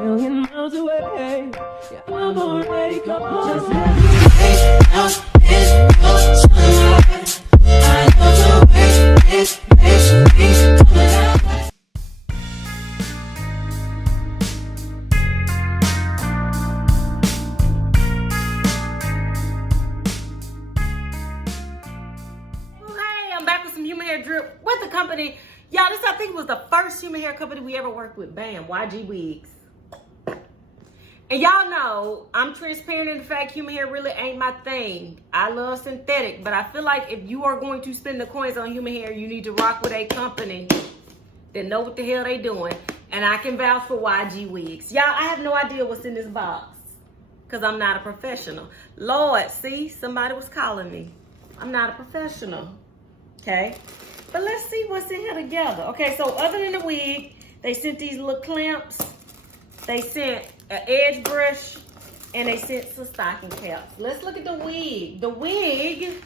million miles away. Yeah, I'm already gone. Just I'm back with some human hair drip with the company. Y'all, this I think was the first human hair company we ever worked with. Bam, YGwigs. And y'all know I'm transparent in the fact human hair really ain't my thing. I love synthetic, but I feel like if you are going to spend the coins on human hair, you need to rock with a company that know what the hell they doing. And I can vouch for YGwigs. Y'all, I have no idea what's in this box because I'm not a professional. Lord, see, somebody was calling me. I'm not a professional. Okay, but let's see what's in here together. Okay, so other than the wig, they sent these little clamps, they sent an edge brush, and they sent some stocking caps. Let's look at the wig. The wig,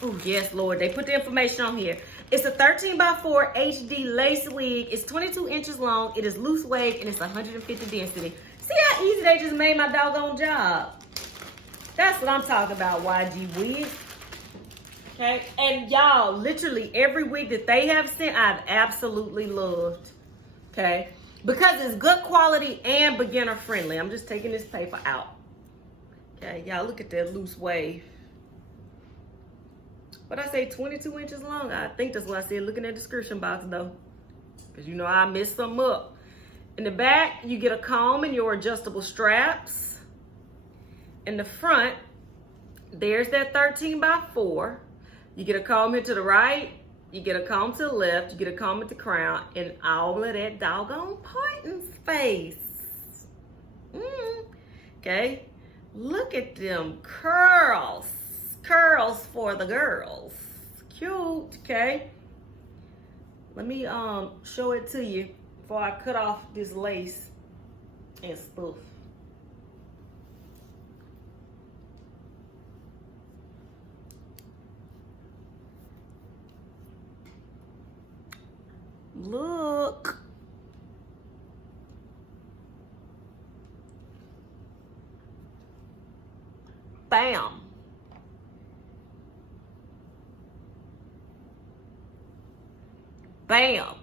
oh yes, Lord, they put the information on here. It's a 13x4 HD lace wig. It's 22 inches long. It is loose wave, and it's 150 density. See how easy they just made my doggone job? That's what I'm talking about, YGwigs. Okay, and y'all, literally every wig that they have sent, I've absolutely loved. Okay, because it's good quality and beginner friendly. I'm just taking this paper out. Okay, y'all, look at that loose wave. What I say, 22 inches long? I think that's what I said. Look in that description box though, because you know I messed some up. In the back, you get a comb and your adjustable straps. In the front, there's that 13x4. You get a comb here to the right, you get a comb to the left, you get a comb at the crown, and all of that doggone parting space. Okay, look at them curls. Curls for the girls. Cute, okay? Let me show it to you before I cut off this lace and stuff. Look. Bam. Bam.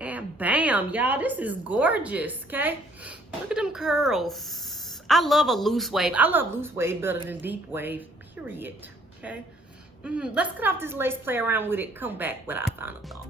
And bam, y'all, this is gorgeous, okay? Look at them curls. I love a loose wave. I love loose wave better than deep wave, period, okay? Let's cut off this lace, play around with it, come back with our final thoughts.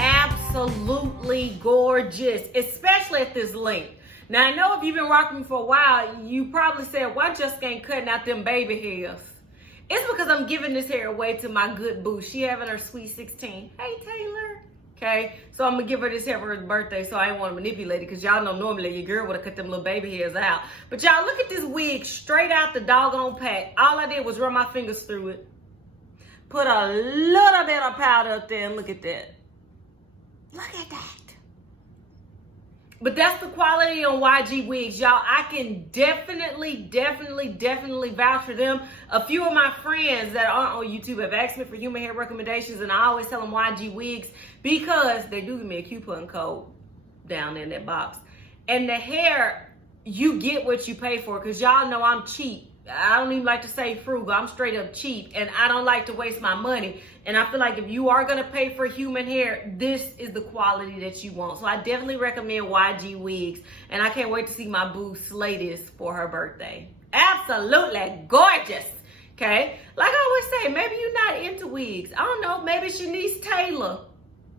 Absolutely gorgeous, especially at this length. Now I know if you've been rocking me for a while, you probably said, why Jessica ain't cutting out them baby hairs? It's because I'm giving this hair away to my good boo. She having her sweet 16. Hey Taylor. Okay, so I'm gonna give her this hair for her birthday, so I didn't want to manipulate it because y'all know normally your girl would have cut them little baby hairs out. But y'all, look at this wig straight out the doggone pack. All I did was run my fingers through it. Put a little bit of powder up there and look at that. Look at that. But that's the quality on YGwigs, y'all. I can definitely vouch for them. A few of my friends that aren't on YouTube have asked me for human hair recommendations, and I always tell them YGwigs because they do give me a coupon code down in that box. And the hair, you get what you pay for, because y'all know I'm cheap. I don't even like to say frugal. I'm straight up cheap, and I don't like to waste my money. And I feel like if you are going to pay for human hair, this is the quality that you want. So I definitely recommend YGwigs, and I can't wait to see my boo slay this for her birthday. Absolutely gorgeous. Okay, like I always say, maybe you're not into wigs. I don't know, maybe it's your niece Taylor.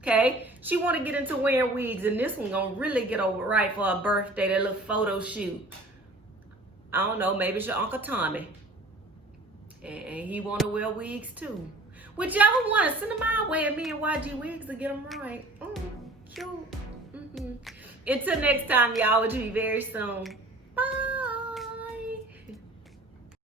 Okay, she want to get into wearing wigs, and this one gonna really get over right for her birthday, that little photo shoot. I don't know, maybe it's your Uncle Tommy. And he want to wear wigs too. Whichever one, send them my way and me and YGwigs to get them right. Cute. Until next time, y'all. We'll see you very soon.